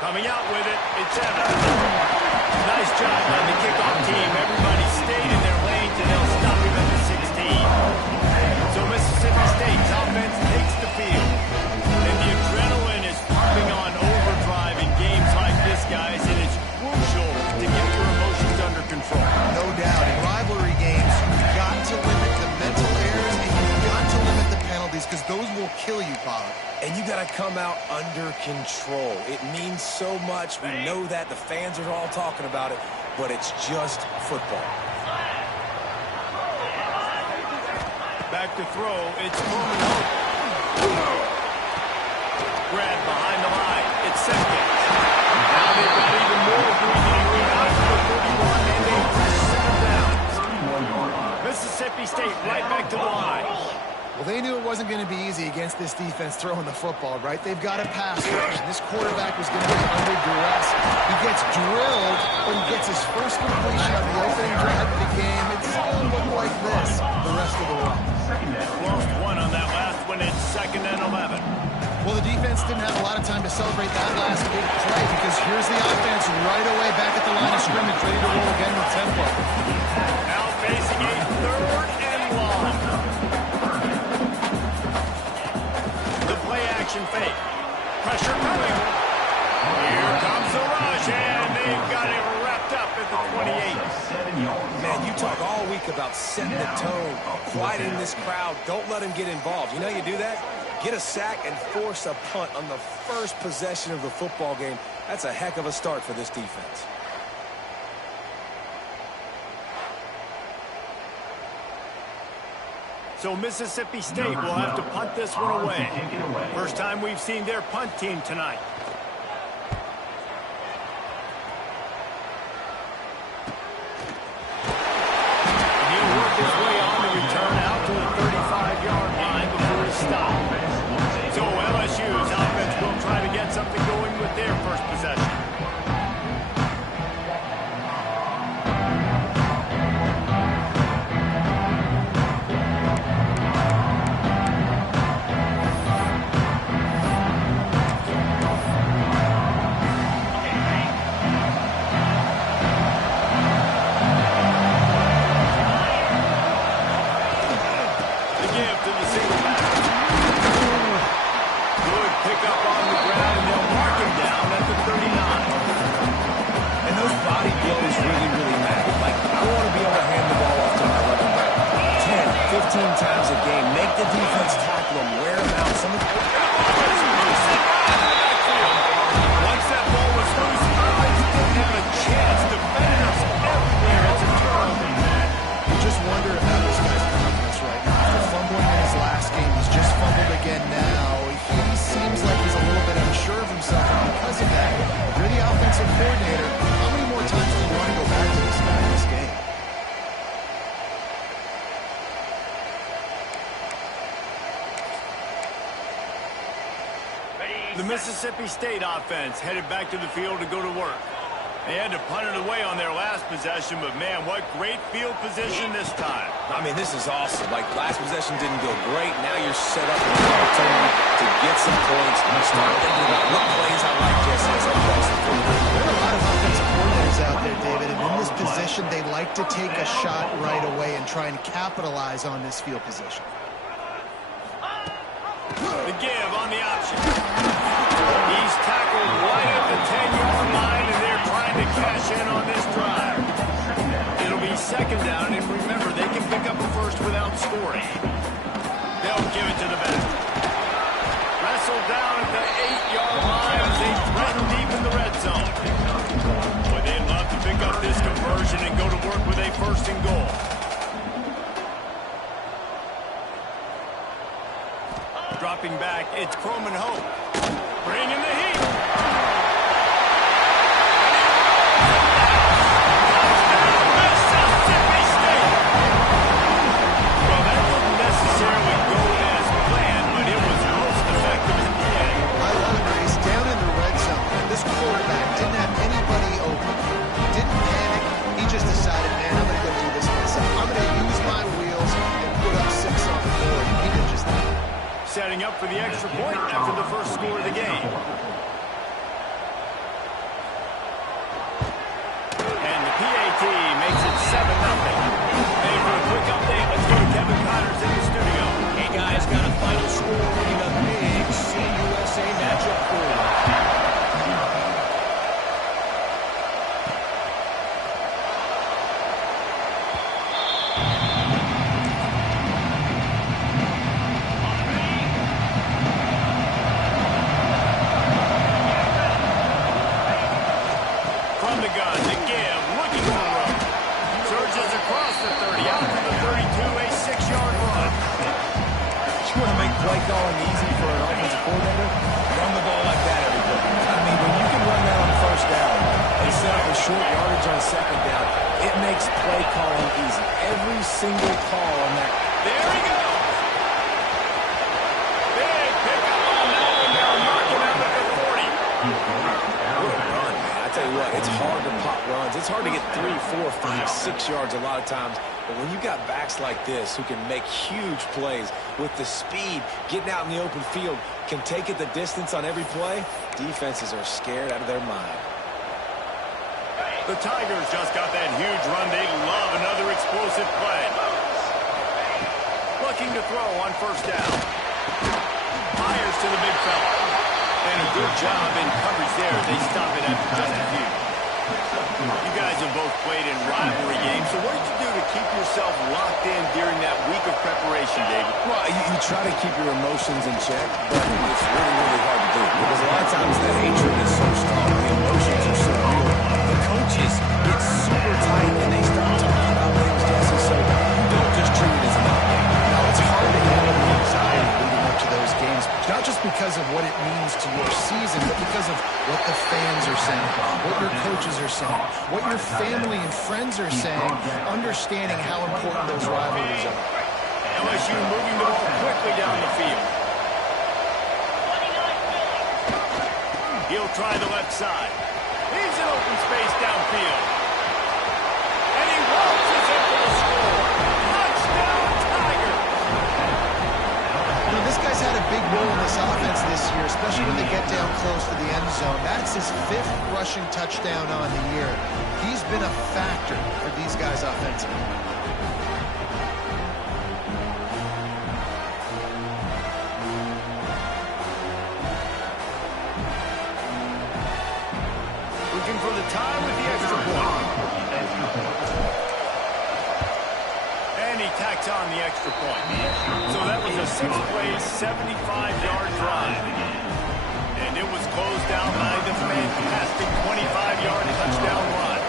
Coming out with it, it's Evans. Nice job by the kickoff team. Everybody stayed in their lanes, and they'll stop him at the 16. So Mississippi State's offense takes the field. And the adrenaline is pumping on overdrive in games like this, guys, and it's crucial to get your emotions under control. No doubt. In rivalry games, you've got to limit the mental errors, and you've got to limit the penalties, because those will kill you, Pollard. And you got to come out under control. It means so much. We know that. The fans are all talking about it, but it's just football. Back to throw. It's Coleman Hope. Grab behind the line. It's second. Now they've got even more breathing room out to the 31, and they press 7 down. Mississippi State right back to the line. Well, they knew it wasn't going to be easy against this defense throwing the football, right? They've got a pass rush. This quarterback was going to be under duress. He gets drilled, but he gets his first completion on the opening drive of the game. It's going to look like this the rest of the way. Lost one on that last one. It's 2nd and 11. Well, the defense didn't have a lot of time to celebrate that last big play, because here's the offense right away back at the line of scrimmage, ready to roll again with tempo. Now facing a 3rd and long. Action fake. Pressure coming. Here comes the rush, and they've got it wrapped up at the 28. Man, you talk all week about setting the tone, quieting this crowd. Don't let them get involved. You know how you do that? Get a sack and force a punt on the first possession of the football game. That's a heck of a start for this defense. So Mississippi State will have to punt this one away. First time we've seen their punt team tonight. He'll work his way on the return out to the 35-yard line before he stops. So LSU's offense will try to get something going with their first possession. Times a game. Make the defense tackle them. Wear them out. Some of the... Once that ball was loose, Owens didn't have a chance. Defenders everywhere. It's a turnover. You just wonder about this guy's confidence right now. After fumbling in his last game, he's just fumbled again now. He seems like he's a little bit unsure of himself, and because of that, you're the offensive coordinator. How many more times do you want to go back to this guy in this game? The Mississippi State offense headed back to the field to go to work. They had to punt it away on their last possession, but man, what great field position this time. I mean, this is awesome. Like, last possession didn't go great. Now you're set up with an opportunity to get some points. You start thinking about what plays I like just as across the field. There are a lot of offensive coordinators out there, David, and in this position, they like to take a shot right away and try and capitalize on this field position. The give on the option. He's tackled right at the 10-yard line, and they're trying to cash in on this drive. It'll be 2nd down, and remember, they can pick up a first without scoring. They'll give it to the back. Wrestled down at the 8-yard line as they threaten deep in the red zone. Boy, they'd love to pick up this conversion and go to work with a 1st and goal. Dropping back, it's Coleman Hope. Bringing the heat. Mississippi State. Well, that didn't necessarily go as planned, but it was most effective in the end. I love it, Grace. Down in the red zone, this quarterback didn't have anybody open. He didn't panic. He just decided, man, I'm going to go do this myself. I'm going to use my wheels and put up 6 on the board. He did just that. Setting up for the extra point after the first score. It's hard to pop runs. It's hard to get 3, 4, 5, 6 yards a lot of times. But when you got backs like this who can make huge plays with the speed, getting out in the open field, can take it the distance on every play, defenses are scared out of their mind. The Tigers just got that huge run. They love another explosive play. Looking to throw on first down. Fires to the big fella. And a good job in coverage there. They stop it after just a few. You guys have both played in rivalry games, so what did you do to keep yourself locked in during that week of preparation, David? Well, you try to keep your emotions in check, but it's really, really hard to do. Because a lot of times the hatred is so strong, the emotions are so real. The coaches get super tight and they start talking about things, Jesse, so you don't just treat it as an outlet. Now, it's hard to handle the anxiety leading up to those games, not just because of what it means to your season, but because of what the fans are saying, what your coaches are saying, what your family and friends are saying, understanding how important those rivalries are. LSU moving the ball quickly down the field. He'll try the left side. He's in open space downfield. And he launches it for the score. Touchdown, Tiger! You know, this guy's had a big role in this offense this year, especially when they get down close to the end zone. That's his 5th rushing touchdown on the year. He's been a factor for these guys offensively. Looking for the tie with the extra point. And he tacks on the extra point. So that was a 6-play, 75-yard drive. And it was closed down by the fantastic 25-yard touchdown run.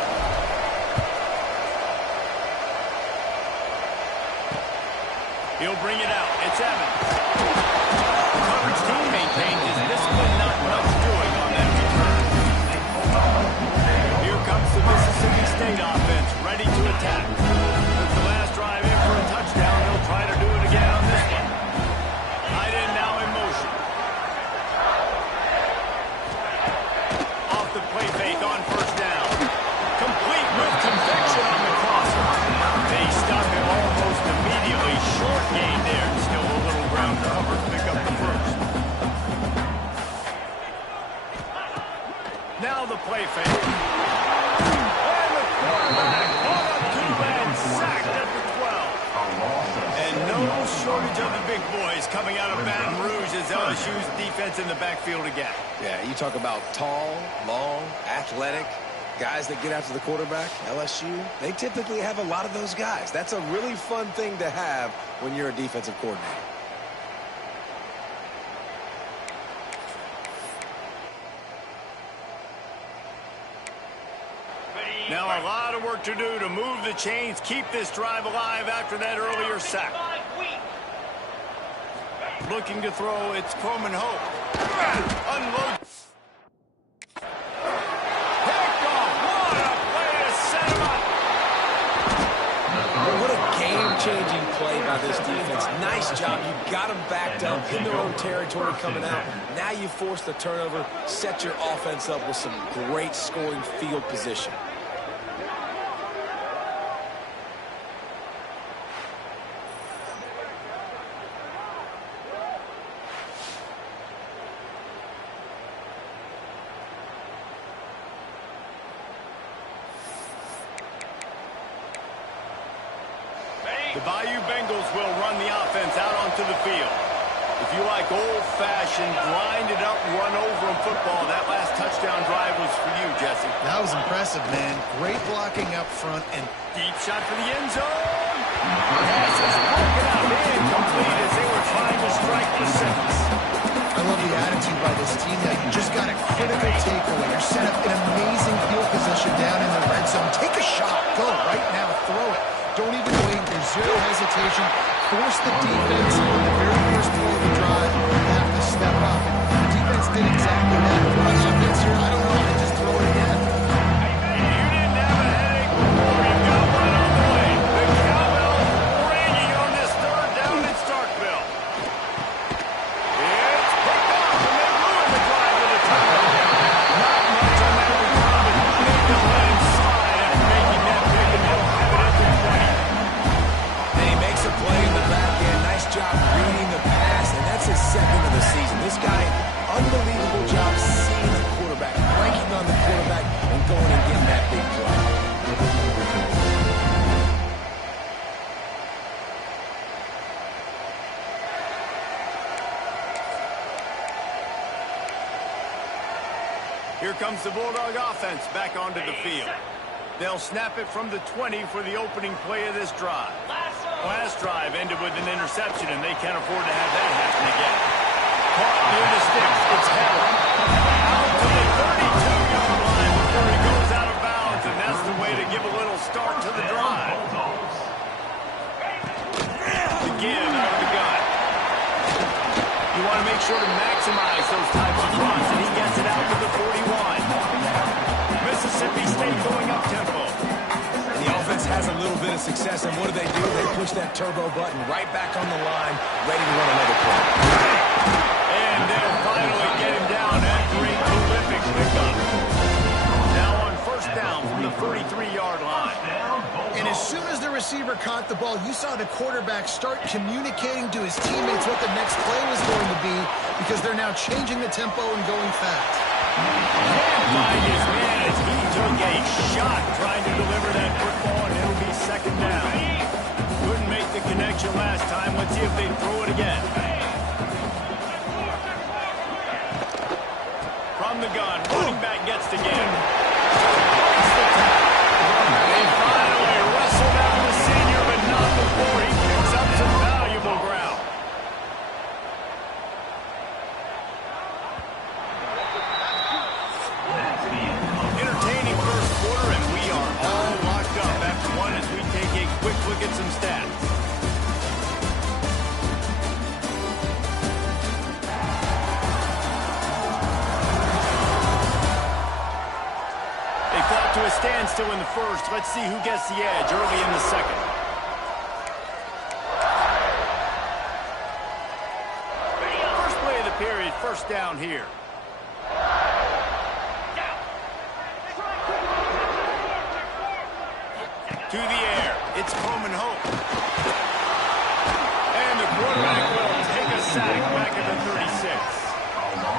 He'll bring it out. It's Evans. The coverage team maintained his discipline, not much doing on that return. Here comes the Mississippi State offense, ready to attack. With the last drive in for a touchdown, they'll try to do it again on this one. Tight end now in motion. Off the play fake on first down. Complete with conviction on the crosser. They stop him almost immediately. Short gain there. Still a little ground cover to pick up the first. Now the play fake. And the quarterback caught up to and sacked at the 12. And no shortage of the big boys coming out of Baton Rouge as LSU's defense in the backfield again. Yeah, you talk about tall, long, athletic, guys that get after the quarterback, LSU, they typically have a lot of those guys. That's a really fun thing to have when you're a defensive coordinator. Now a lot of work to do to move the chains, keep this drive alive after that earlier sack. Looking to throw, it's Coleman Hope. Unload. Picked off. What a play to set him up. What a game-changing play by this defense. Nice job. You got them backed up in their own territory coming out. Now you force the turnover, set your offense up with some great scoring field position. The Bayou Bengals will run the offense out onto the field. If you like old-fashioned, grind-it-up, run-over-'em football, that last touchdown drive was for you, Jesse. That was impressive, man. Great blocking up front and Deep shot for the end zone. Pass is broken up. Incomplete as they were trying to strike for 6. I love the attitude by this team. Now, you just got a critical takeaway. You're set up in amazing field position down in the red zone. Take a shot. Go right now. Throw it. Don't even wait. There's zero hesitation. Force the defense on the very first play of the drive. You have to step up. And the defense did exactly that. For the offense here, I don't know. I just throw it again. You didn't have a headache before. You've got one on the way. The Cowbells ringing on this third down in Starkville. It's picked off, and they ruin the drive with a touchdown. Not much on that recovery. Big Here comes the Bulldog offense back onto the field. They'll snap it from the 20 for the opening play of this drive. Last drive ended with an interception, and they can't afford to have that happen again. Caught near the sticks. It's held. Out to the 32-yard line before he goes out of bounds, and that's the way to give a little start to the drive. Again, out of the gun. You want to make sure to maximize those types of runs, and he gets it out to the 41. Mississippi State going up-tempo. The offense has a little bit of success, and what do? They push that turbo button right back on the line, ready to run another play. And they'll finally get him down after a terrific pickup. Now on first down from the 33-yard line. And as soon as the receiver caught the ball, you saw the quarterback start communicating to his teammates what the next play was going to be, because they're now changing the tempo and going fast. Can't find his man as he took a shot trying to deliver that football, and it'll be second down. Couldn't make the connection last time. Let's see if they throw it again. From the gun, running back gets the game. They finally wrestle down the senior, but not before he picks up some valuable ground. Entertaining first quarter, and we are all locked up after one as we take a quick look at some stats. They fought to a standstill in the first. Let's see who gets the edge early in the second. First play of the period, first down here. To the air. It's Coleman Hope. And the quarterback will take a sack back at the 36.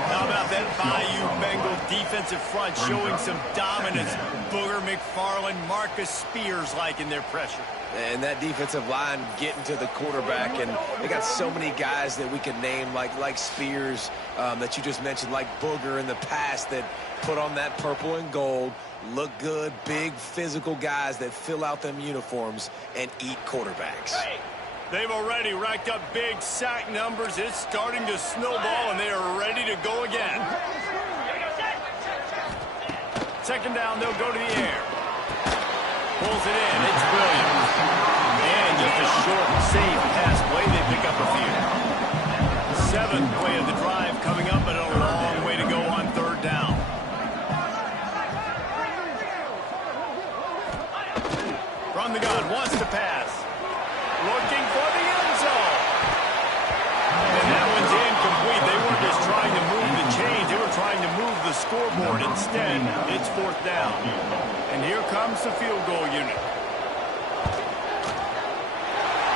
How about that Bayou Bengal defensive front showing some dominance? Booger McFarland, Marcus Spears-like in their pressure. And that defensive line getting to the quarterback, and they got so many guys that we could name, like Spears, that you just mentioned, like Booger in the past, that put on that purple and gold, look good, big physical guys that fill out them uniforms and eat quarterbacks. They've already racked up big sack numbers. It's starting to snowball, and they are ready to go again. Second down, they'll go to the air. Pulls it in. It's Williams. And just a short, safe pass play. They pick up a few. Seventh play of the drive coming up, but a long way to go on third down. From the gun, wants to pass. Looking for the end zone. And that one's incomplete. They weren't just trying to move the chains. They were trying to move the scoreboard. Instead, it's fourth down. And here comes the field goal unit.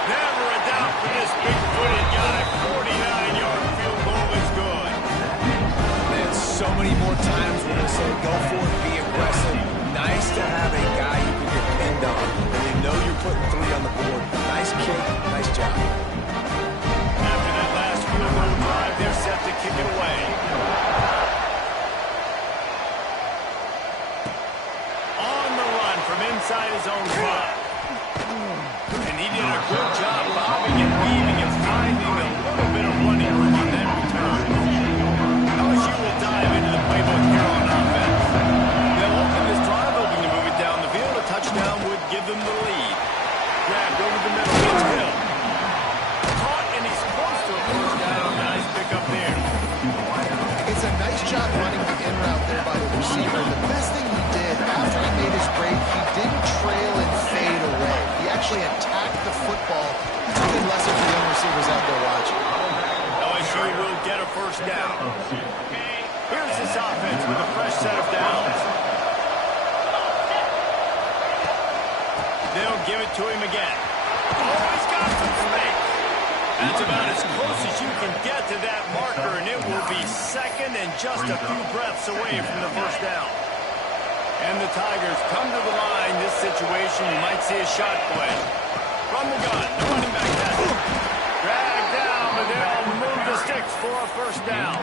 Never a doubt for this big-footed guy. 49-yard field goal is good. Man, so many more times we're going to say, go for it, be aggressive. Nice to have a guy you can depend on, and you know you're putting three on the board. Nice kick, nice job. After that last field goal drive, they're set to kick it away. On the run from inside his own 5. And he did a good job bobbing and weaving and finding a little bit of running room on that return. LSU will dive into the playbook here on offense. They'll open this drive, hoping to move it down the field. A touchdown would give them the lead. Grabbed over the middle. It's Hill. Caught, and he's close to a first down. Nice pickup there. It's a nice job running the in route there by the receiver. The best thing he did after he made his break, he didn't trail and fade away. He actually attacked the football. It's a good lesson for young receivers out there watching. LSU will get a first down. Here's this offense with a fresh set of downs. They'll give it to him again. Oh, he's got some space. That's about as close as you can get to that marker, and it will be second and just a few breaths away from the first down. And the Tigers come to the line. This situation, you might see a shot play. From the gun, the running back has it. Dragged down, but they'll move the sticks for a first down.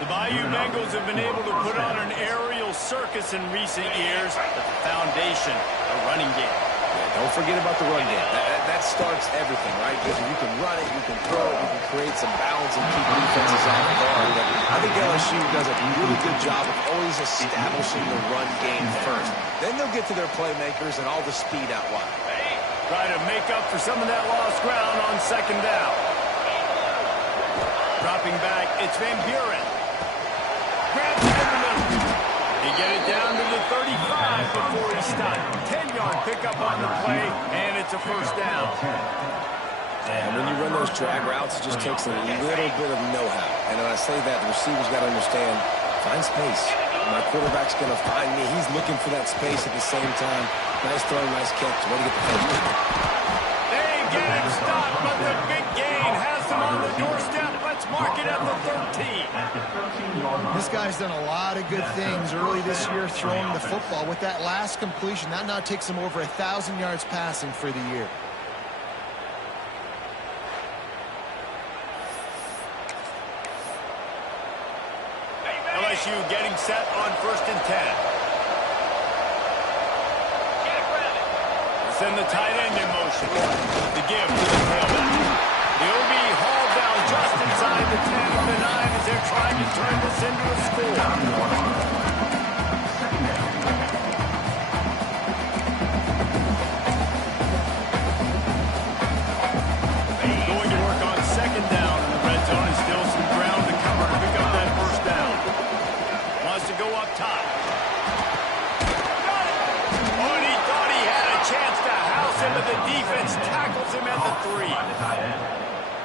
The Bayou Bengals have been able to put on an aerial circus in recent years, but the foundation, a running game. Yeah, don't forget about the run game. That starts everything, right? Because if you can run it, you can throw it, you can create some balance and keep defenses off guard. But I think LSU does a really good job of always establishing the run game first. Then they'll get to their playmakers and all the speed out wide. Try to make up for some of that lost ground on second down. Dropping back, it's Van Buren. Grabs it in the middle. He get it down to the 35 before he stopped. 10-yard pickup on the play, and it's a first down. And when you run those drag routes, it just takes a little bit of know-how. And when I say that, the receiver's got to understand, find space. My quarterback's going to find me. He's looking for that space at the same time. Nice throw, nice catch. Way to get the first down. They get him stopped, but the big gain has him on the doorstep. Let's mark it at the 13. This guy's done a lot of good things early this year throwing the football. With that last completion, that now takes him over 1,000 yards passing for the year. LSU getting set on 1st and 10. Send the tight end in motion. The give to the tailback. The OB hauled down just inside the 10 of the 9 as they're trying to turn this into a score. Going to work on second down in the red zone. Is still some ground to cover to pick up that first down. Wants to go up top. Oh, and he thought he had a chance to house him, but the defense tackles him at the 3.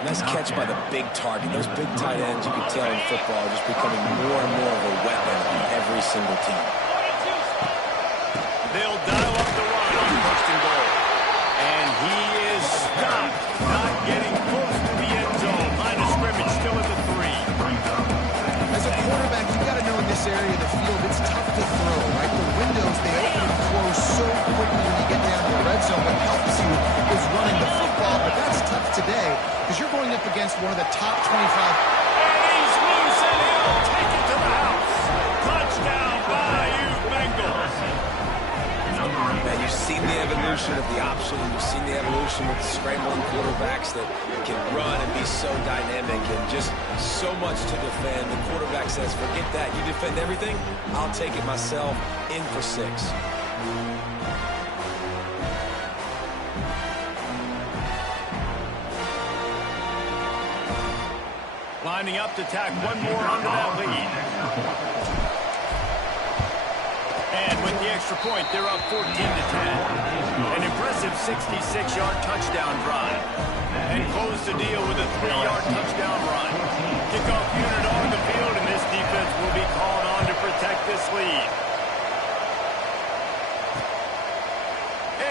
Nice catch by the big target. Those big tight ends, you can tell in football, are just becoming more and more of a weapon on every single team. They'll dial up the run on 1st and goal. And he is stopped, not getting close to the end zone. Line of scrimmage still at the 3. As a quarterback, you got to know in this area of the field, it's tough to throw, right? The windows, they open and close so quickly when you get down to the red zone. What helps you is running the football, but that's tough today because you're going up against one of the top 25. And he's loose, and he'll take it to the house. Touchdown, Bayou Bengals. Now, you've seen the evolution of the option. You've seen the evolution of the scrambling quarterbacks that can run and be so dynamic and just so much to defend. The quarterback says, forget that. You defend everything, I'll take it myself. In for 6. Lining up to tack one more under that lead. And with the extra point, they're up 14 to 10. An impressive 66-yard touchdown drive. And close the deal with a 3-yard touchdown run. Kickoff unit on the field, and this defense will be called on to protect this lead.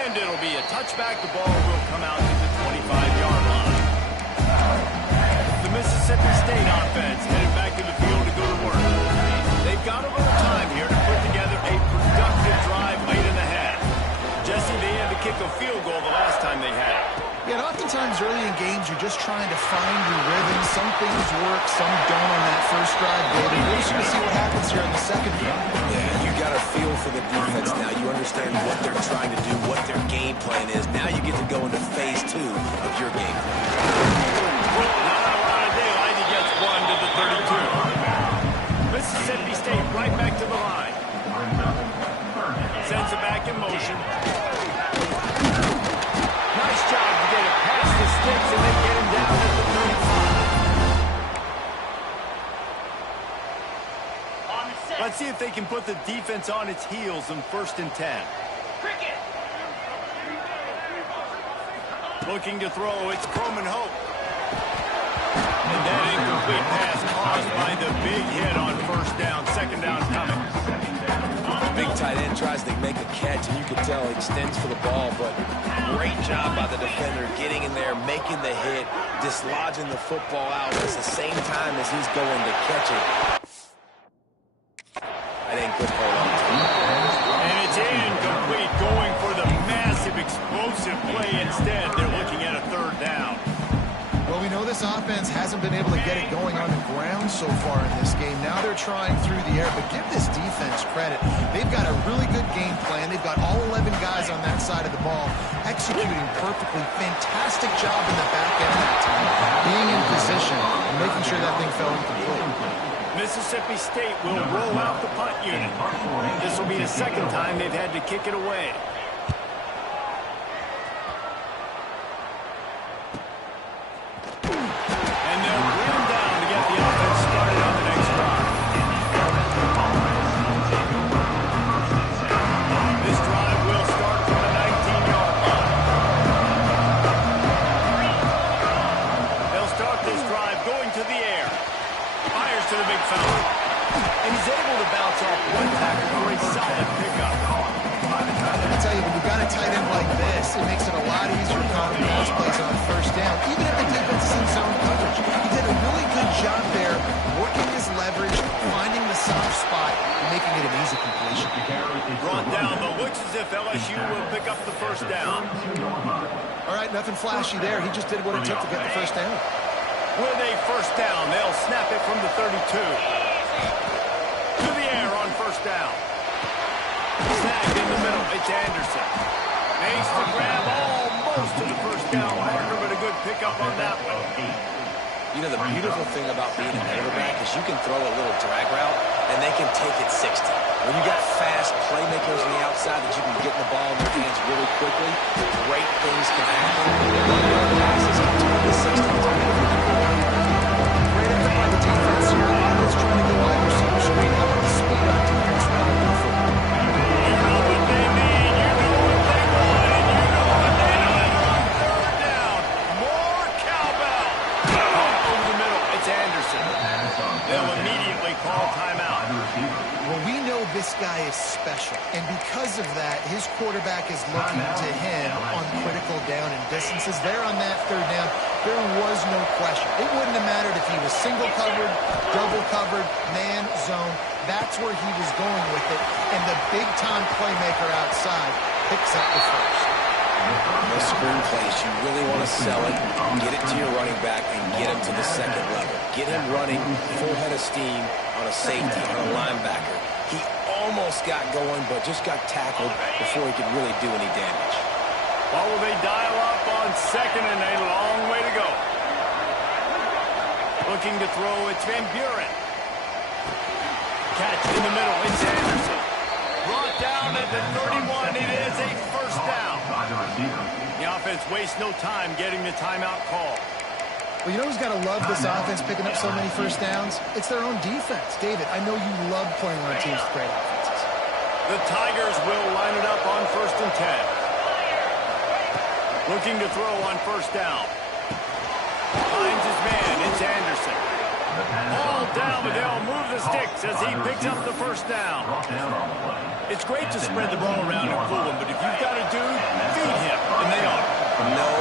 And it'll be a touchback. The ball will come out to the 25-yard line. The Mississippi State offense headed back to the field to go to work. They've got a little time here to put together a productive drive late in the half. Jesse, they had to kick a field goal the last time they had. Yeah, and oftentimes early in games, you're just trying to find your rhythm. Some things work, some don't on that first drive, David. We're just going to see what happens here in the second drive. Yeah, you got a feel for the defense now. You understand what they're trying to do, what their game plan is. Now you get to go into phase 2 of your game plan. Not a lot of daylight. He gets one to the 32. Mississippi State right back to the line. Sends it back in motion. Nice job to get it past the sticks and then get him down at the 35. Let's see if they can put the defense on its heels in 1st and 10. Looking to throw, it's Croman Hope. And that incomplete pass caused by the big hit on 1st down. 2nd down coming. Big tight end tries to make a catch, and you can tell he extends for the ball, but great job by the defender getting in there, making the hit, dislodging the football out at the same time as he's going to catch it. That ain't good hold on to. And it's incomplete, going for the massive explosive play instead. They're looking at a 3rd down. Well, we know this offense hasn't been able to get it going on the ground so far in this game. Now they're trying through the air, but give this defense credit. They've got a really good game plan. They've got all 11 guys on that side of the ball executing perfectly. Fantastic job in the back end that time, being in position and making sure that thing fell incomplete. Mississippi State will roll out the punt unit. This will be the second time they've had to kick it away. And they'll bring him down to get the offense started on the next drive. This drive will start from the 19-yard line. They'll start this drive going to the air. Fires to the big fella. And he's able to bounce off one tackle for a solid pickup. I tell you, when you've got a tight end like this, it makes it a lot easier calling pass plays on first down, even if the defense is in zone coverage. He did a really good job there, working his leverage, finding the soft spot, and making it an easy completion. Brought down, but looks as if LSU will pick up the first down. All right, nothing flashy there. He just did what it took to get the first down. With a first down, they'll snap it from the 32. To the air on first down. Snagged in the middle. It's Anderson. Makes the grab almost to the first down marker, but a good pickup on that one. You know, the beautiful thing about being a quarterback is you can throw a little drag route, and they can take it 60. When you got fast playmakers on the outside that you can get the ball in their hands really quickly, great things can happen. Passes can turn to 60. Great effort by the defense here. Offense trying to go wide receiver screen. How about the speed on defense running the football? You know what they need, you know what they want, and you know what they need on third down. More cowbell. Over the middle, it's Anderson. They'll immediately call timeout. Well, we know this guy is special, and because of that, his quarterback is looking to him on critical down and distances. There on that third down, there was no question. It wouldn't have mattered if he was single covered, double covered, man, zone. That's where he was going with it, and the big-time playmaker outside picks up the first. Those screen plays, you really want to sell it, get it to your running back, and get him to the second level. Get him running full head of steam on a safety, on a linebacker. He almost got going, but just got tackled before he could really do any damage. Well, will they dial up on second and a long way to go? Looking to throw, it's Van Buren. Catch in the middle, it's Anderson. Brought down at the 31, it is a first down. The offense wastes no time getting the timeout call. Well, you know who's got to love this offense picking up so many first downs? It's their own defense. David, I know you love playing on teams with great offenses. The Tigers will line it up on 1st and 10. Looking to throw on first down. Finds his man, it's Anderson. Ball down, but they'll move the sticks as he picks up the first down. It's great to spread the ball around and fool him, but if you've got a dude, feed him, and they are. No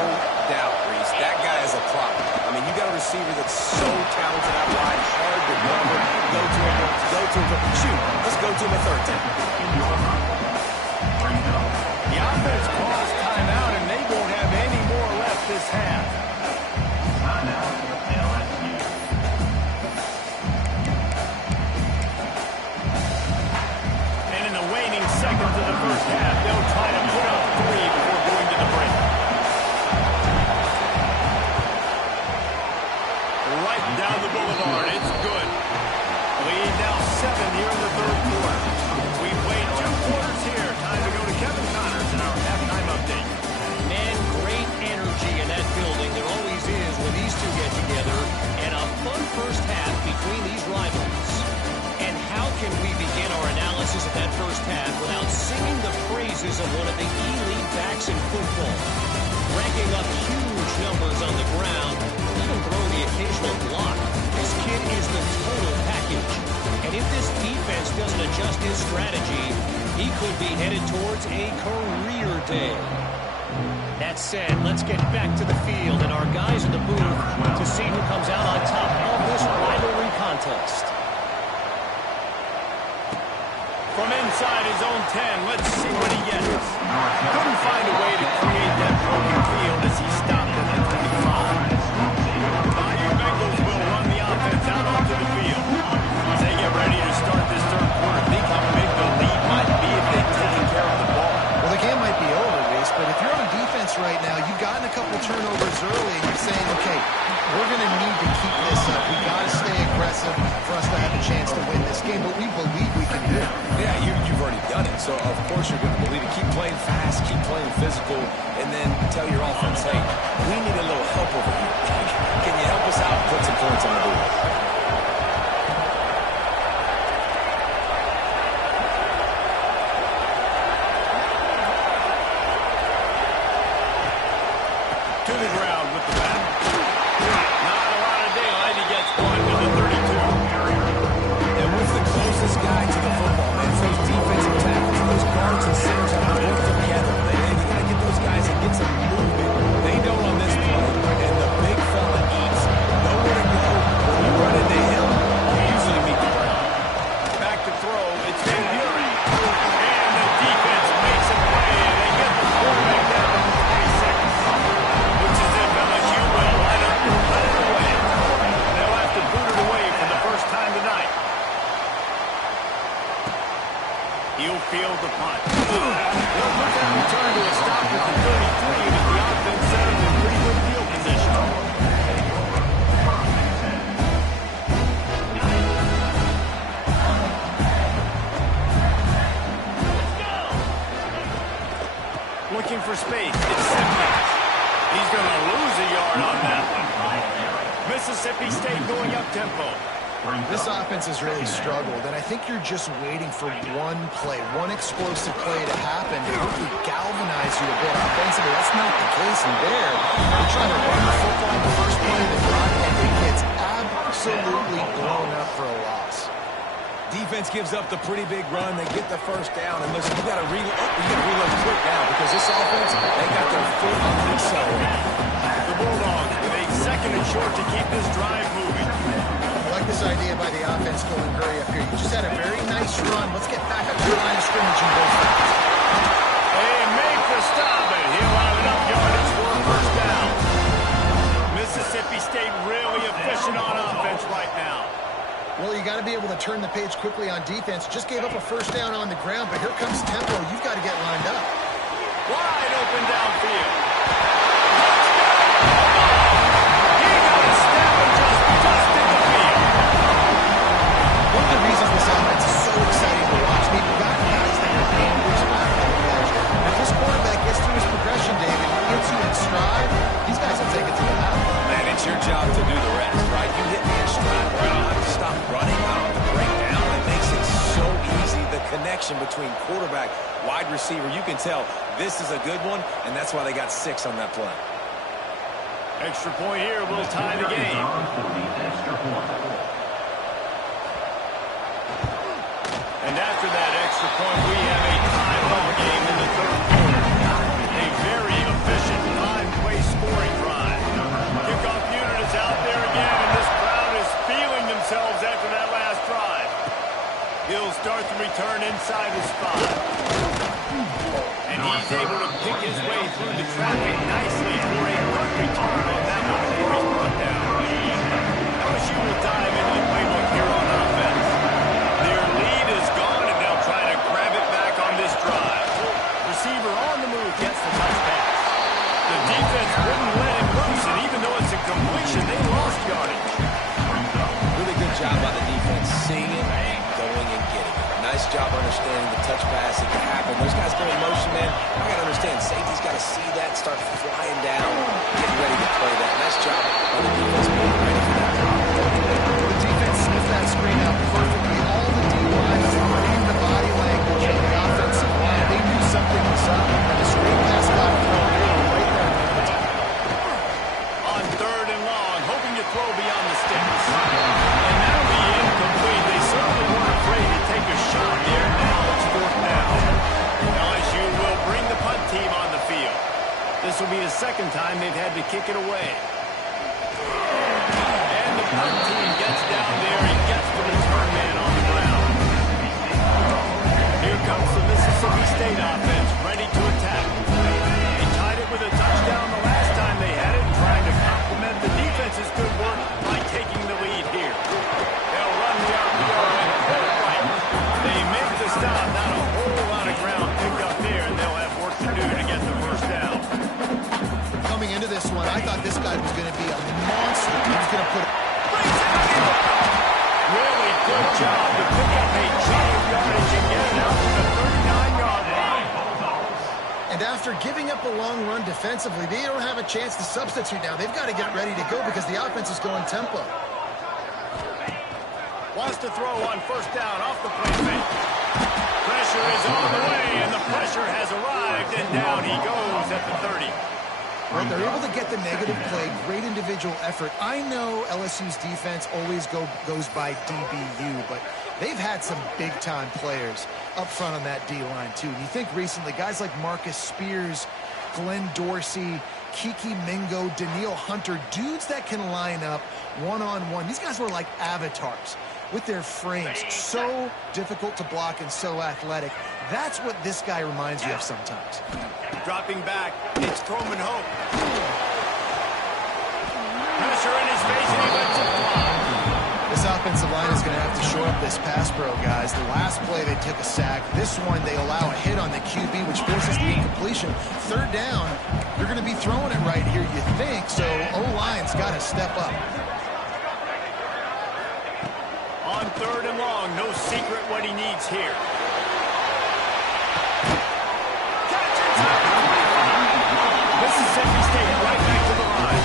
doubt, Reese. That guy is a problem. I mean, you got a receiver that's so talented out wide, hard to cover. Go to him. Shoot, let's go to him a third time. The offense calls timeout, and they won't have any more left this half. And in the waning seconds of the first half, they'll try to put up 3 before going to the break. Right down the boulevard, it's good. Lead now 7 here in the third quarter. We played 2 quarters here. Time to go to Kevin Connors in our halftime update. Man, great energy in that building. There always is when these two get together. And a fun first half between these rivals. And how can we begin our analysis of that first half without singing the praises of one of the elite backs in football? Racking up huge numbers on the ground, even throwing the occasional block. This kid is the total package. And if this defense doesn't adjust his strategy, he could be headed towards a career day. That said, let's get back to the field and our guys in the booth to see who comes out on top of this rivalry contest. From inside his own 10, let's see what he gets. Couldn't find a way to create that broken field as he stopped at the 25. So, of course, you're going to believe it. Keep playing fast, keep playing physical, and then tell your offense, hey, we need a little help over here. Can you help us out and put some points on the board? To the ground with the bat. Not a lot of daylight. He gets one to the 32. And what's the closest guy to the football, man? It's those defensive tackles. Those guards and centers have to work together. And you got to get those guys and get some movement. They don't on this play. And the big fella eats. Nowhere to go. When you run into him, you usually meet the ground. Back to throw. It's Van Buren. And the defense makes a play. They get the quarterback down to 26. Which is if LSU will line up and let it away. They'll have to boot it away for the first time tonight. He'll field the punt. They'll put that return to a stop at the 33, but the offense set up in pretty good field position. Looking for space. It's Simmons. He's going to lose a yard on that one. Mississippi State going up tempo. This offense has really struggled, and I think you're just waiting for one play, one explosive play to happen to hopefully galvanize you a bit offensively. That's not the case in there. They're trying to run the football the first play of the drive, and it gets absolutely blown up for a loss. Defense gives up the pretty big run. They get the first down. And listen, you got to reload quick now because this offense, they got their foot on the accelerator. The Bulldogs with a second and short to keep this drive moving. I like this idea by the offense going hurry up here. You just had a very nice run. Let's get back up to the line of scrimmage and go fast. They make the stop, and he'll have enough yardage for a first down. Mississippi State really efficient on offense right now. Well, you got to be able to turn the page quickly on defense. Just gave up a first down on the ground, but here comes tempo. You've got to get lined up. Wide open downfield. He got a step and just dusted the field. One of the reasons this offense is so exciting to watch, we've got guys that are dangerous back on the edge. If this quarterback gets through his progression, David, he gets you in stride, these guys will take it to the house. Man, it's your job to do the rest, right? You hit me in stride. You don't have to stop running. I don't have to break down. It makes it so easy. The connection between quarterback, wide receiver, you can tell this is a good one, and that's why they got 6 on that play. Extra point here will tie the game. And after that extra point, we have a tie ball game in the third quarter. A very efficient 5-play scoring drive. Kickoff unit is out there again, and this crowd is feeling themselves after that last drive. He'll start the return inside his spot. And he's able to pick his way through the traffic nicely for a good return on that one before he's brought down. LSU will dive into the playbook here on offense. Their lead is gone, and they'll try to grab it back on this drive. Receiver on the move gets the touch pass. The defense wouldn't let him loose, and even though it's a completion, they lost yardage. Really good job by the defense, seeing it and going and getting it. Nice job understanding the touch pass. It can happen. Those guys go in motion, man. I got to understand, safety's got to see that, start flying down, getting ready to play that. Nice job by the defense being ready for that. The defense sniffed that screen out perfectly. All the D-lines were reading the body language of the offensive line. They knew something was up, and the screen pass got thrown. They were right there to pick the time. On third and long, hoping to throw beyond the sticks. And that'll be incomplete. They certainly weren't afraid to take a shot there. Now it's fourth down. LSU will bring the punt team on the field. This will be the second time they've had to kick it away. And the punt team gets down there and gets the return man on the ground. Here comes the Mississippi State offense, ready to attack. They tied it with a touchdown the last time they had it, trying to complement the defense's good work by taking the lead here. They'll run the RPO and pull it right. They make the stop. Not a whole lot of ground picked up there, and they'll have work to do to get the first down. Coming into this one, I thought this guy was going to be a monster. He was going to put Really good job to pick up a chunk of yardage and get it out to the 39-yard after giving up a long run defensively, they don't have a chance to substitute now. They've got to get ready to go because the offense is going tempo. Wants to throw on first down off the play fake. Pressure is on the way, and the pressure has arrived, and down he goes at the 30. Well, they're able to get the negative play, great individual effort. I know LSU's defense always goes by DBU, but they've had some big-time players up front on that D-line, too. And you think recently, guys like Marcus Spears, Glenn Dorsey, Kiki Mingo, Daniil Hunter, dudes that can line up one-on-one. These guys were like avatars with their frames. So difficult to block and so athletic. That's what this guy reminds you of sometimes. Dropping back, it's Coleman Hope. Pressure in his face, and he lets it fly. This offensive line is going to have to shore up this pass pro, guys. The last play, they took a sack. This one, they allow a hit on the QB, which forces the incompletion. Third down, you're going to be throwing it right here, you think. So O-line's got to step up. On third and long, no secret what he needs here. Mississippi State right back to the line.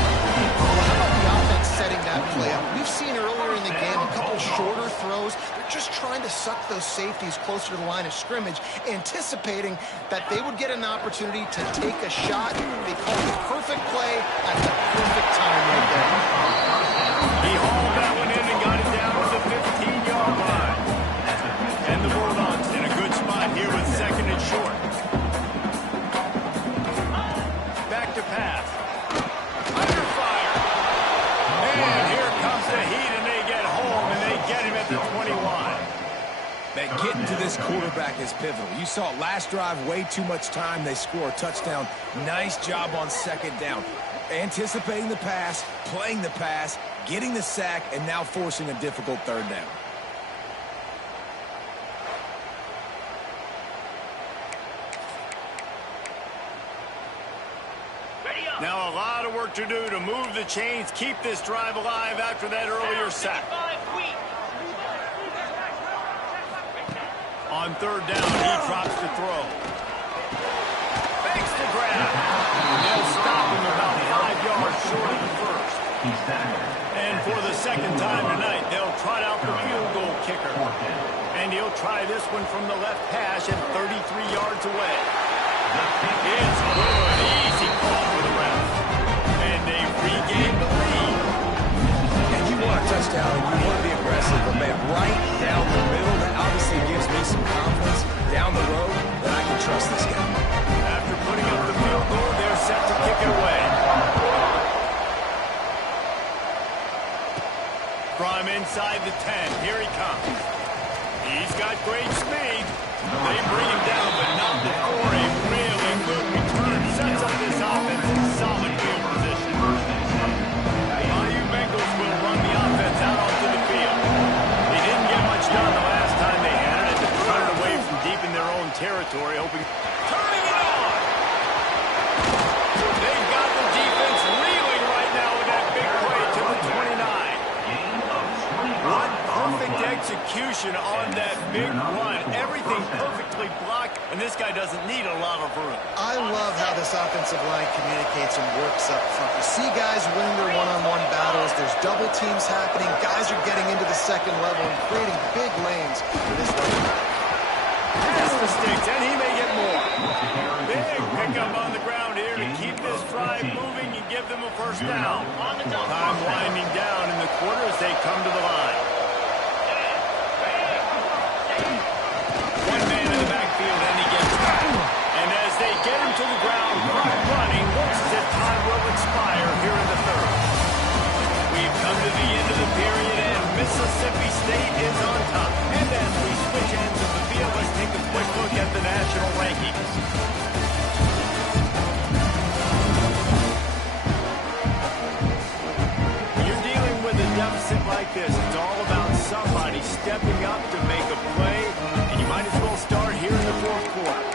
Well, how about the offense setting that play up? We've seen earlier in the game a couple shorter throws. They're just trying to suck those safeties closer to the line of scrimmage, anticipating that they would get an opportunity to take a shot. They called the perfect play at the perfect time right there. He hauled that one in and got it down to the 15-yard line. And the Bulldogs in a good spot here with second and short. Back to pass. Under fire. And here comes the heat, and they get home, and they get him at the 21. Man, getting to this quarterback is pivotal. You saw it last drive, way too much time. They score a touchdown. Nice job on second down. Anticipating the pass, playing the pass, getting the sack, and now forcing a difficult third down. Now a lot of work to do to move the chains, keep this drive alive after that earlier sack. On third down, he drops the throw. Fakes the grab. They'll stop him about 5 yards short of the first. And for the second time tonight, they'll trot out the field goal kicker. And he'll try this one from the left hash at 33 yards away. It's good. Easy call for the ref. And they regain the lead. And you want a touchdown, and you want to be aggressive, but man, right down the middle, that obviously gives me some confidence down the road that I can trust this guy. After putting up the field goal, they're set to kick it away. From inside the 10, here he comes. He's got great speed. They bring him down, but not before a really good return. Sets up this offense in solid field position. Bayou Bengals will run the offense out onto the field. They didn't get much done the last time they had it. They run it away from deep in their own territory, hoping. Turning it on! They've got the defense reeling right now with that big play to the 29. What perfect execution on that big run. Everything perfectly blocked, and this guy doesn't need a lot of room. I love how this offensive line communicates and works up front. You see guys winning their one-on-one battles. There's double teams happening. Guys are getting into the second level and creating big lanes for this running back. Pass the sticks, and he may get more. Big pickup on the ground here to keep this drive moving and give them a first down. Time winding down in the quarter as they come to the line. One man in the backfield, and he gets back. And as they get him to the ground, running, looks as if time will expire here in the third. We've come to the end of the period, and Mississippi State is on top. And as we switch ends of the field, let's take a quick look at the national rankings. You're dealing with a deficit like this. It's all about somebody stepping up to make a play, and you might as well start here in the fourth quarter.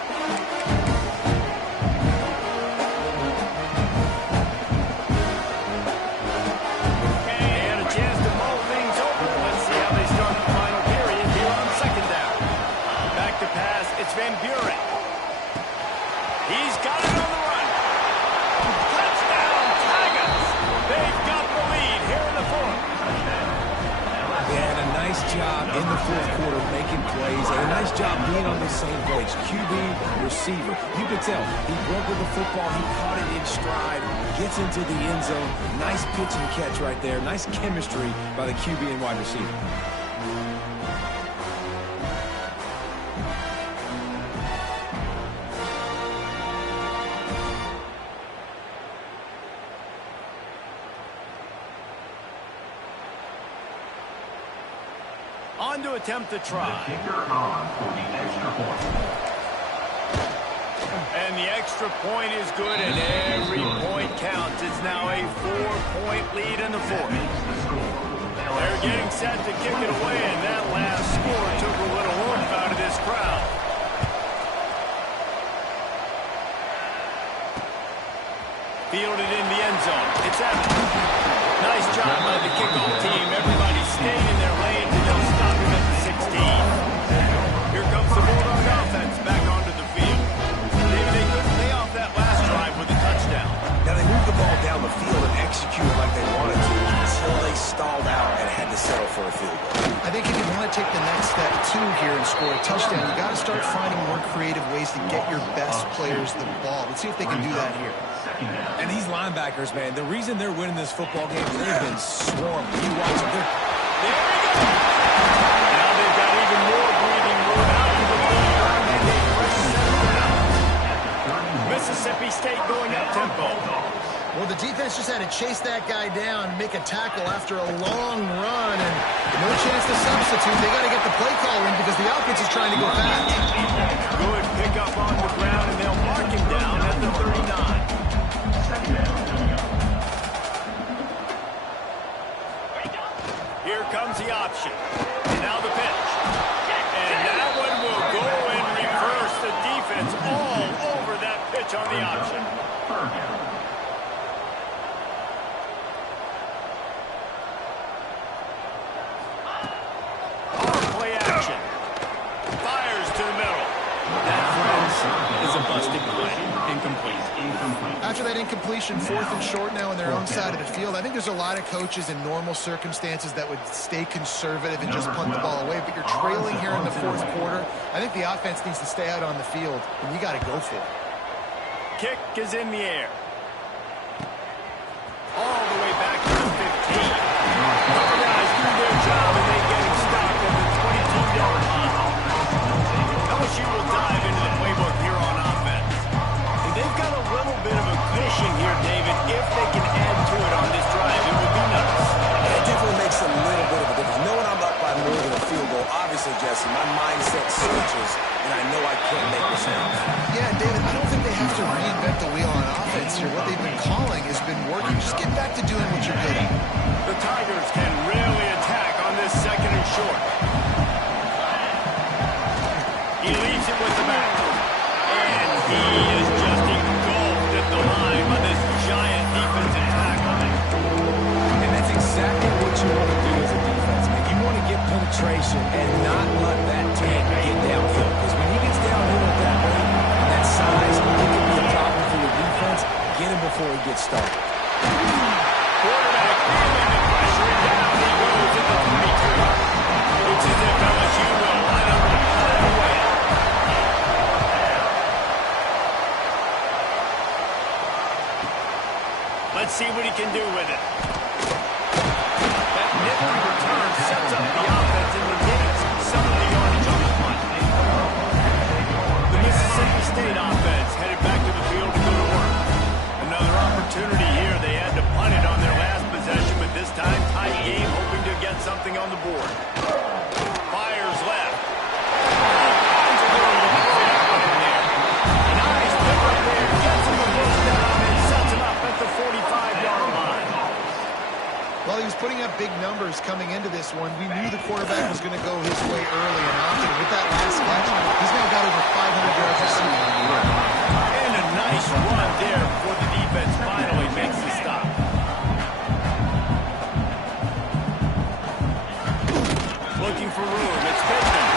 And a chance to mull things over. Let's see how they start the final period here on second down. Back to pass, it's Van Buren. He's got it job in the fourth quarter making plays, and a nice job being on the same page. QB, receiver. You can tell he broke with the football. He caught it in stride, gets into the end zone. Nice pitch and catch right there. Nice chemistry by the QB and wide receiver. On to attempt to try. And the extra point is good, and every point counts. It's now a 4-point lead in the fourth. They're getting set to kick it away, and that last score took a little oomph out of this crowd. Fielded in the end zone. It's Evans. Nice job by the kickoff team. Everybody stayed in their lanes, and they'll stop him at the 16. Here comes the Bulldog offense back onto the field. David, they couldn't pay off that last drive with a touchdown. Now, they moved the ball down the field and executed like they wanted to until they stalled out and had to settle for a field goal. I think if you want to take the next step, too, here and score a touchdown, you got to start finding more creative ways to get your best players the ball. Let's see if they can do that here. And these linebackers, man, the reason they're winning this football game is they've been swarmed. You watch them. There we go. Now they've got even more breathing room out to the lead, and they press settle down. Mississippi State going up tempo. Well, the defense just had to chase that guy down, make a tackle after a long run, and no chance to substitute. They got to get the play call in because the offense is trying to go fast. Good pickup on the ground, and they'll mark him down at the 39. Here comes the option. And now the pitch. And that one will go in reverse. The defense all over that pitch on the option. Play action. Fires to the middle. That, friends, is a busted play. Incomplete. After that incompletion, 4th and short now on their own side of the field, I think there's a lot of coaches in normal circumstances that would stay conservative and just punt the ball away, but you're trailing here in the fourth quarter. I think the offense needs to stay out on the field, and you got to go for it. Kick is in the air. All the way back to the 15. Our guys do their job, and they get him stopped at the 22-yard line. LSU will dive into the playbook here on offense. And they've got a little bit of a cushion here, David. If they can add to it on this drive, it would be nice. It definitely makes a little bit of a difference. Knowing I'm up by more than a field goal, obviously, Jesse, my mindset switches, and I know I can't make mistakes. Yeah, David, I don't think they have to reinvent the wheel on offense here. What they've been calling has been working. Just get back to doing what you're good at. The Tigers can really attack on this 2nd and short. He leaves it with the back. And he is just engulfed at the line by this giant defensive tackle. And that's exactly what you want to do as a defense, man. You want to get penetration and not let that tank get downhill. Because when he gets downhill at that rate and that size, it can be a problem for your defense. Get him before he gets started. Quarterback feeling the pressure, and down he goes at the 22. Looks as if LSU will line up and cut it away. Let's see what he can do with it. That nifty return sets up the offense and negates some of the yardage on the punt. The Mississippi State offense headed back to the field to go to work. Another opportunity here. They had to punt it on their last possession, but this time tight game, hoping to get something on the board. Fires left. All kinds of room to put that one in there. Nice pick up there. Gets him the first down and sets him up at the 45-yard line. Well, he was putting up big numbers coming into this one. We knew the quarterback was going to go his way early and often. With that last catch, he's now got over 500 yards receiving on the year. And a nice run there before the defense finally makes the stop. Looking for room. It's Pittman.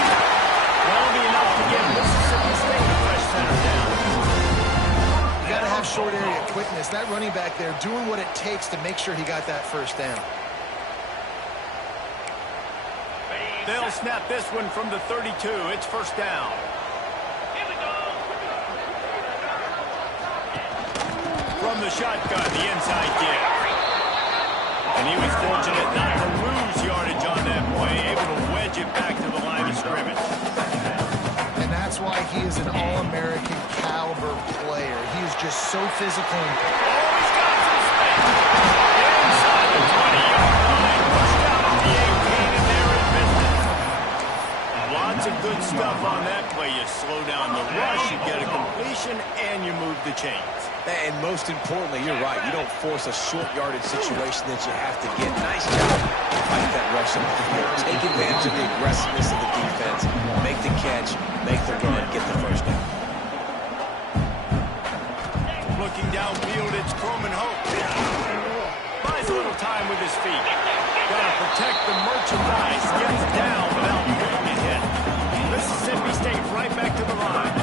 That'll be enough to get Mississippi State a fresh center down. You got to have short area quickness. That running back there doing what it takes to make sure he got that first down. They'll snap this one from the 32. It's first down. From the shotgun, the inside kick. And he was fortunate not to lose yardage on that play, able to wedge it back to the line of scrimmage. And that's why he is an All-American caliber player. He is just so physical. Always got some space. Inside the 20-yard line, pushed out at the 18, and they're in business. Lots of good stuff on that play. You slow down the rush, you get a completion, and you move the chains. And most importantly, you're right. You don't force a short yardage situation that you have to get. Nice job to fight that rush up the field. Take advantage of the aggressiveness of the defense. Make the catch, make the run, get the first down. Looking downfield, it's Croman Hope. Buys a little time with his feet. Got to protect the merchandise. Gets down without taking a hit. Mississippi State right back to the line.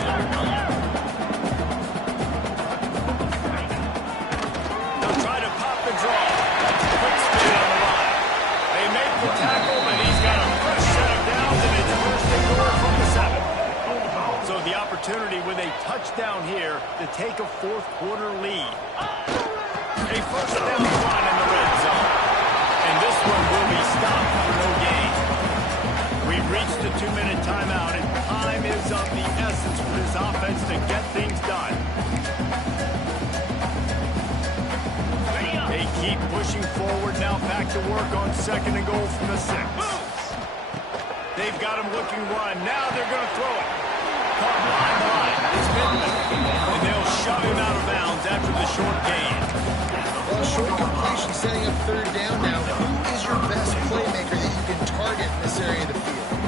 Tackle, and he's got a fresh set of downs, and it's first and goal from the 7. So the opportunity with a touchdown here to take a fourth-quarter lead. A first down run in the red zone. And this one will be stopped for no gain. We've reached the 2-minute timeout, and time is of the essence for this offense to get things done. They keep pushing forward now, back to work on second and goal from the 6. They've got him looking one. Now they're going to throw it. Caught line. It's Pittman. And they'll shove him out of bounds after the short gain. Well, short completion setting up third down now. Who is your best playmaker that you can target in this area of the field?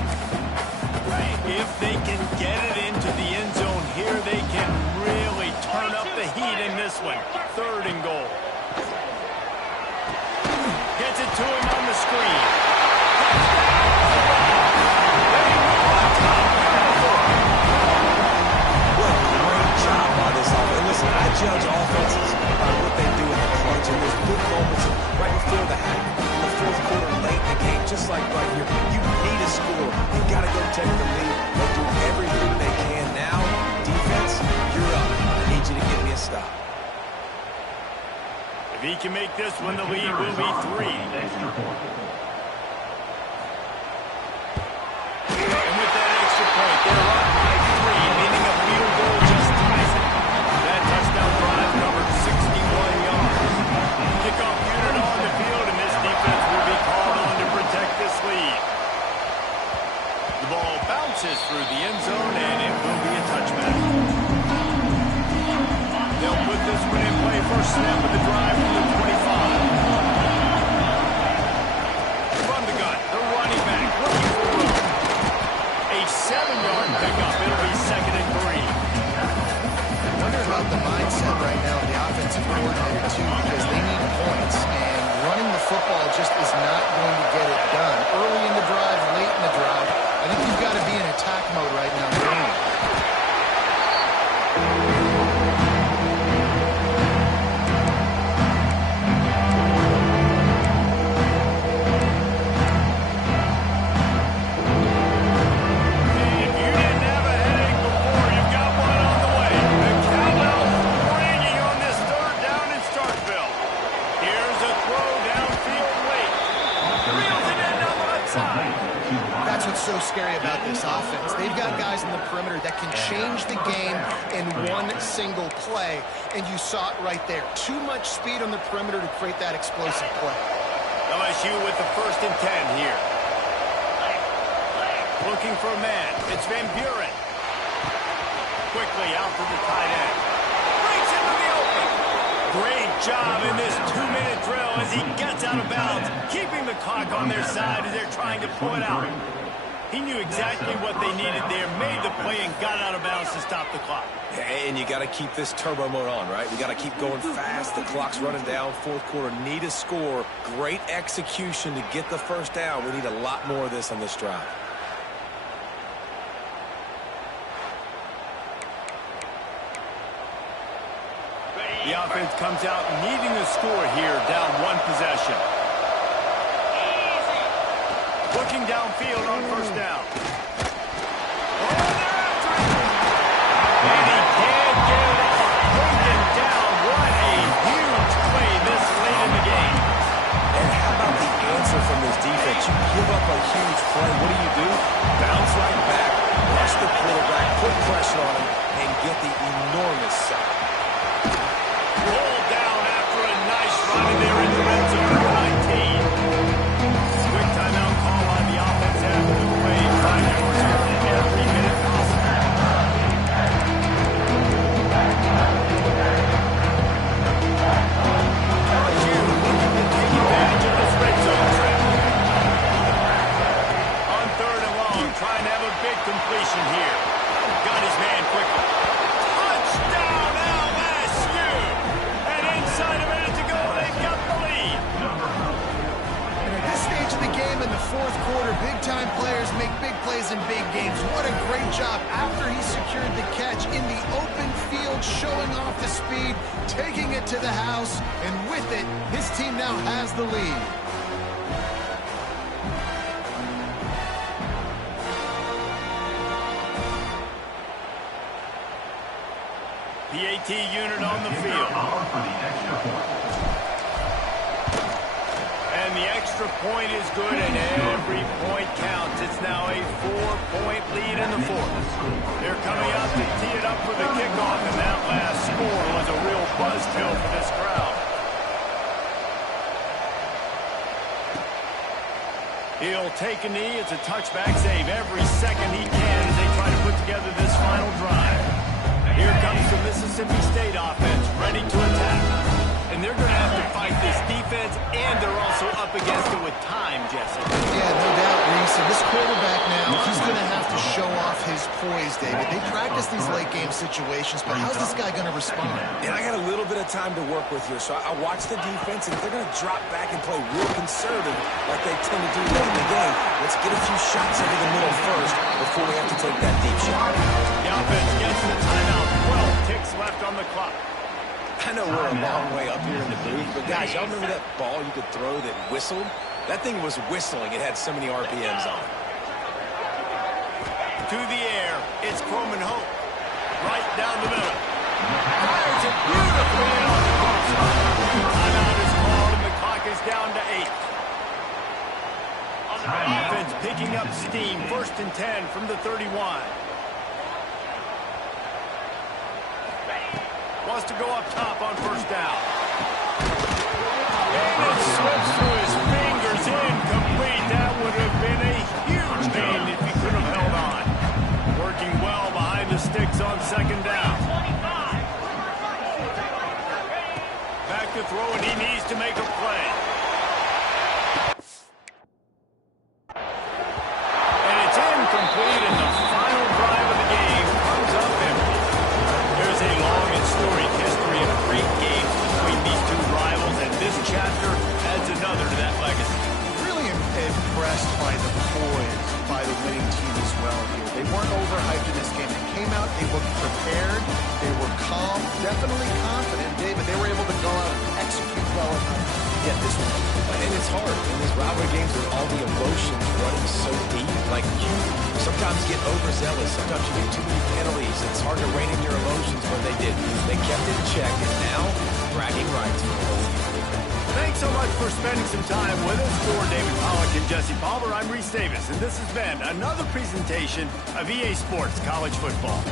If they can get it into the end zone here, they can really turn up the heat in this one. Third and goal. Gets it to him on the screen. What a great job by this offense. Listen, I judge offenses by what they do in the clutch, and there's good moments right before the half, in the fourth quarter, late in the game, just like right here. You need a score. You got to go take the lead. They'll do everything they can now. Defense, you're up. I need you to give me a stop. If he can make this one, the lead will be 3. And with that extra point, they're up by 3, meaning a field goal just ties it. That touchdown drive covered 61 yards. Kickoff unit on the field, and this defense will be called on to protect this lead. The ball bounces through the end zone, and it will be a touchback. They'll put this one in play. First snap of the drive from the 25. From the gun, the running back looking for room. A 7-yard pickup. It'll be second and 3. I wonder about the mindset right now of the offensive coordinator, too, because they need points, and running the football just is not going to get it done. Early in the drive, late in the drive, I think you've got to be in attack mode right now. That's what's so scary about this offense. They've got guys in the perimeter that can change the game in one single play, and you saw it right there. Too much speed on the perimeter to create that explosive play. LSU with the first and 10 here. Looking for a man. It's Van Buren. Quickly out to the tight end. Breaks into the open. Great job in this 2-minute drill as he gets out of bounds, keeping the clock on their side as they're trying to pull it out. He knew exactly what they needed there, made the play, and got out of bounds to stop the clock. And you got to keep this turbo mode on, right? You got to keep going fast. The clock's running down. Fourth quarter, need a score. Great execution to get the first down. We need a lot more of this on this drive. The offense comes out needing a score here, down one possession. Looking downfield on first down. Oh, they're after him. And he can't get it off. Taken down. What a huge play this late in the game. And how about the answer from this defense? You give up a huge play. What do? Bounce right back, rush the quarterback, put pressure on him, and get the enormous sack. Roll down after a nice run, and they're in the red zone at 19. Quick timeout call on the offense after the play. Trying to return every minute possible. LSU looking to take advantage of this red zone trip. On third and long, trying to have a big completion here. Got his man quickly. Touchdown, LSU! And inside a minute to go, they've got the lead. And at this stage of the game in the fourth quarter, big-time players make big plays in big games. What a great job after he secured the catch in the open field, showing off the speed, taking it to the house, and with it, his team now has the lead. The AT unit on the field. And the extra point is good, and every point counts. It's now a 4-point lead in the fourth. They're coming out to tee it up for the kickoff, and that last score was a real buzzkill for this crowd. He'll take a knee. It's a touchback save every second he can as they try to put together this final drive. Here comes the Mississippi State offense, ready to attack. And they're going to have to fight this defense, and they're also up against it with time, Jesse. Yeah, no doubt, Reese. And this quarterback now, he's going to have to show off his poise, David. They practice these late-game situations, but how's this guy going to respond? And I got a little bit of time to work with here, so I watch the defense, and if they're going to drop back and play real conservative like they tend to do late in the game, let's get a few shots over the middle first before we have to take that deep shot. The offense gets the timeout. 12 ticks left on the clock. I know we're a long way up here in the booth, but guys, y'all remember that ball you could throw that whistled? That thing was whistling. It had so many RPMs on it. To the air, it's Coleman Hope. Right down the middle. Fires it beautifully in on the crossbar. Timeout is called, and the clock is down to 8. Offense picking up steam. 1st and 10 from the 31. Wants to go up top on first down. And it slips through his fingers, incomplete. That would have been a huge gain if he could have held on. Working well behind the sticks on 2nd down. Back to throw, and he needs to make a play. And it's incomplete, and the final drive of the game comes up empty. There's a long and storied history of great games between these two rivals, and this chapter adds another to that legacy. Really impressed by the poise by the winning team as well here. They weren't overhyped in this game. They came out, they looked prepared, they were calm, definitely confident, David. They were able to go out and execute well enough to get this one. And it's hard in these rivalry games with all the emotions running so deep. Like, you sometimes get overzealous. Sometimes you get too many penalties. It's hard to rein in your emotions, but they did. They kept it in check, and now bragging rights for the whole year. Thanks so much for spending some time with us. For David Pollack and Jesse Palmer, I'm Reese Davis, and this has been another presentation of EA Sports College Football.